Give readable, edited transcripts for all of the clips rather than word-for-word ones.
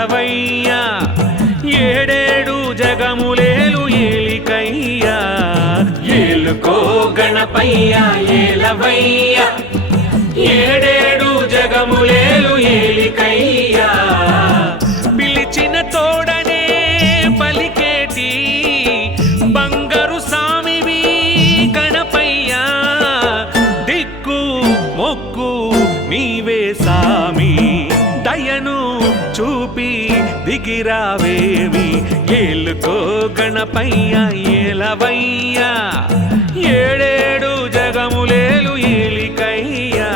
ఏలవయ్యా ఏడేడు జగములేలు ఏలికయ్యా ఏలుకో గణపయ్యా ఏలవయ్యా ఏడేడు జగములేలు ఏలికయ్యా పిలిచిన తోడనే పలికేటి బంగారు సామివి గణపయ్యా దిక్కు మొక్కు నీవే సామి దయను చూపి దిగిరావేమి ఏలుకో గణపయ్యా ఏలవయ్యా ఏడేడు జగములేలు ఏలికయ్యా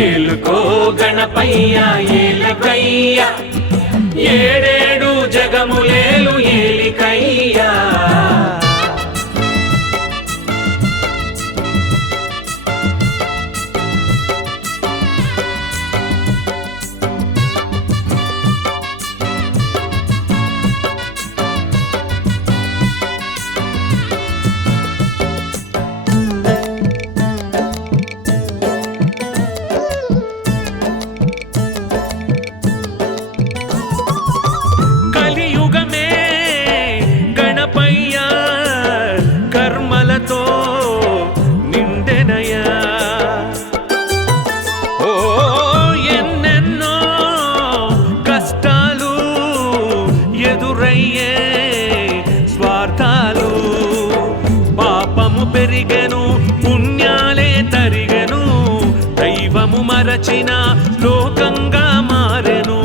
ఏలుకో గణపయ్యా ఏలకయ్యా ఏడేడు జగములేలు ఏలికయ్యా నిండెనయా ఓ ఎన్నెన్నో కష్టాలు ఎదురయ్యే స్వార్థాలు పాపము పెరిగెను పుణ్యాలే తరిగెను దైవము మరచిన లోకంగా మారెను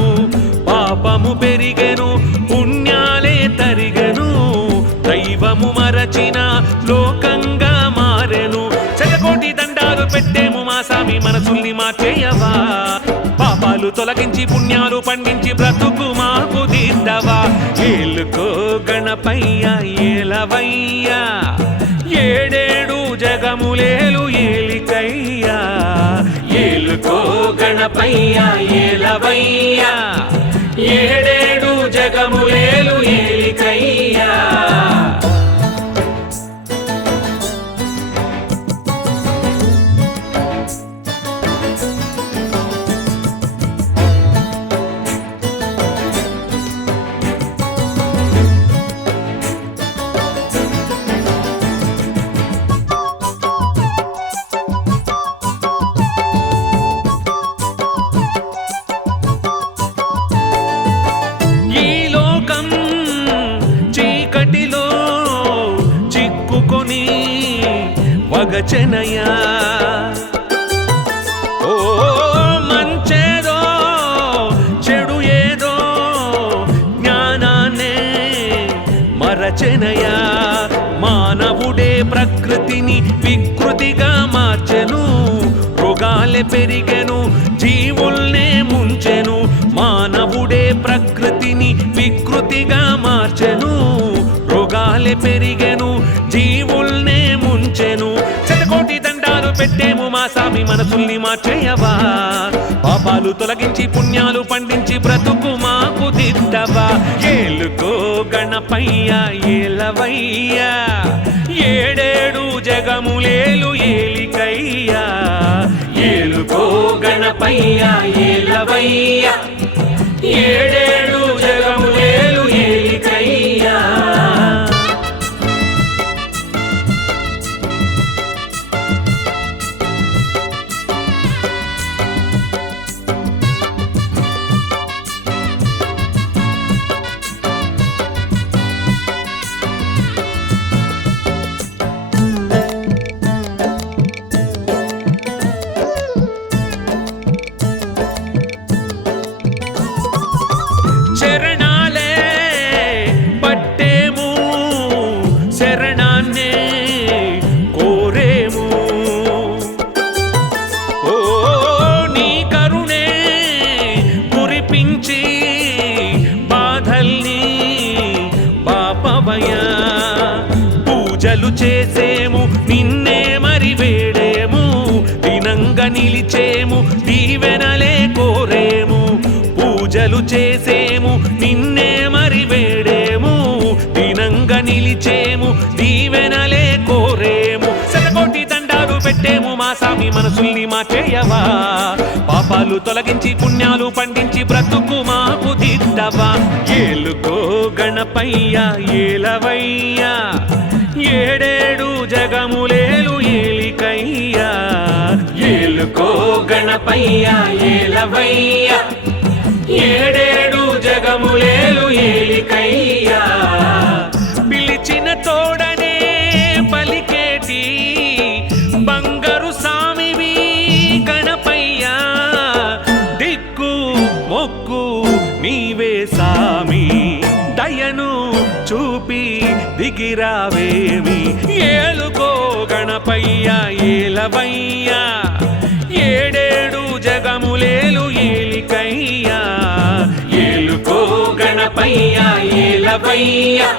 పాపము పెరిగెను పుణ్యాలే తరిగెను దైవము మరచిన లోకంగా మారెను శతకోటి దండాలు పెట్టేము మా సామి మనసుల్ని మార్చేయవా పాపాలు తొలగించి పుణ్యాలు పండించి బ్రతుకు మాకు దిద్దవా ఏలుకో గణపయ్యా ఏలవయ్యా ఏడేడు జగములేలు ఏలికయ్యా ఏలుకో గణపయ్యా ఏలవయ్యా ఏడేడు జగములేలు ఏలికయ్యా చీకటిలో చిక్కుకొని వగచెనయా ఓ మంచేదో చెడు ఏదో జ్ఞానాన్నే మరచెనయా మానవుడే ప్రకృతిని వికృతిగా మార్చెను రోగాలే పెరిగెను జీవుల్నే ముంచెను మానవుడే ప్రకృతిని వికృతిగా మార్చెను రోగాలే పెరిగెను జీవుల్నే ముంచెను శతకోటి దండాలు పెట్టేము మా సామి మనసుల్ని మార్చేయవా పాపాలు తొలగించి పుణ్యాలు పండించి బ్రతుకు మాకు దిద్దవా ఏలుకో గణపయ్యా ఏలవయ్యా ఏడేడు జగములేలు ఏలికయ్యా ఏలుకో గణపయ్యా ఏలవయ్యా ఏడేడు జగములేలు ఏలికయ్యా శరణాలే పట్టేము శరణాన్నే కోరేము ఓ నీ కరుణే కురిపించి బాధల్ని బాపవయ్యా పూజలు చేసేము నిన్నే మరి వేడేము దినంగా నిలిచేము దీవెనలే కోరేము పూజలు చేసేము నిన్నే మరి వేడేము దినంగా నిలిచేము దీవెనలే కోరేము శతకోటి దండాలు పెట్టేము మా సామి మనసుల్ని మార్చేయవా పాపాలు తొలగించి పుణ్యాలు పండించి బ్రతుకు మాకు దిద్దవా ఏలుకో గణపయ్య ఏలవయ్యా ఏడేడు జగములేలు ఏలికయ్యా ఏలుకో గణపయ్య ఏలవయ్యా ఏడేడు జగములేలు ఏలికయ్యా పిలిచిన తోడనే పలికేటి బంగారు సామివి గణపయ్యా దిక్కు మొక్కు నీవే సామి దయను చూపి దిగిరావేమి ఏలుకో గణపయ్య ఏలవయ్యా ఏడేడు జగములేలు ఏలికయ్యా ఏలుకో గణపయ్య ఏలవయ్యా